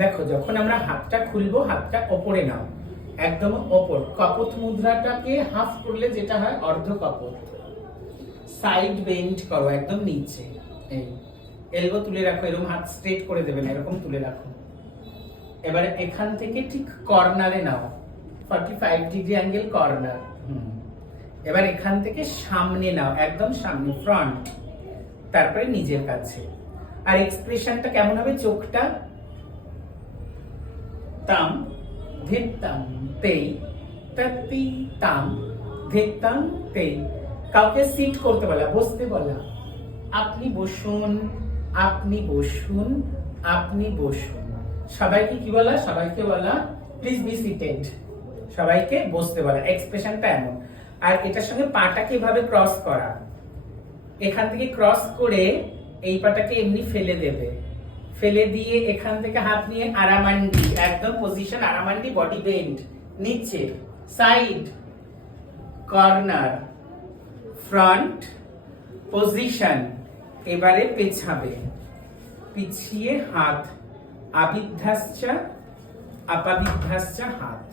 দেখো, যখন আমরা হাতটা খুলবো হাতটা ওপরে নাও, একদম ওপর। কপোত মুদ্রাটাকে হাফ করলে যেটা হয় অর্ধ কপোত। সাইড বেন্ড করো একদম নিচে, এই এলবো তুলে রাখো, এরকম হাত স্ট্রেট করে দেবে না, এরকম তুলে রাখো। এবারে এখান থেকে ঠিক কর্নারে নাও, 45 ডিগ্রি অ্যাঙ্গেল কর্নার। এবার এখান থেকে সামনে নাও, একদম সামনে, ফ্রন্ট, তারপরে নিজের কাছে। আর এক্সপ্রেশনটা কেমন হবে? চোখটা তাম ধিত্তাম তেই তত্তি তাম ধিত্তাম তেই। কাউকে সিট করতে বলা, বসতে বলা। আপনি বসুন, আপনি বসুন, আপনি বসুন। সবাইকে কি বলা? সবাইকে বলা প্লিজ বি সিটেড। সবাইকে বসতে বলা। এক্সপ্রেশনটা এমন। আর এটার সঙ্গে পাটাকে এভাবে ক্রস করা, এখান থেকে ক্রস করে এই পাটাকে এমনি ফেলে দেবে, ফেলে দিয়ে এখান থেকে হাত নিয়ে আরামান্ডি, একদম পজিশন আরামান্ডি, বডি বেন্ড, নিচে, সাইড, কর্নার, ফ্রন্ট, পজিশন। এবারে পেছাবে, পিছিয়ে হাত, আবিধ্যাশ্চা আপাবিধ্যাশ্চা হাত।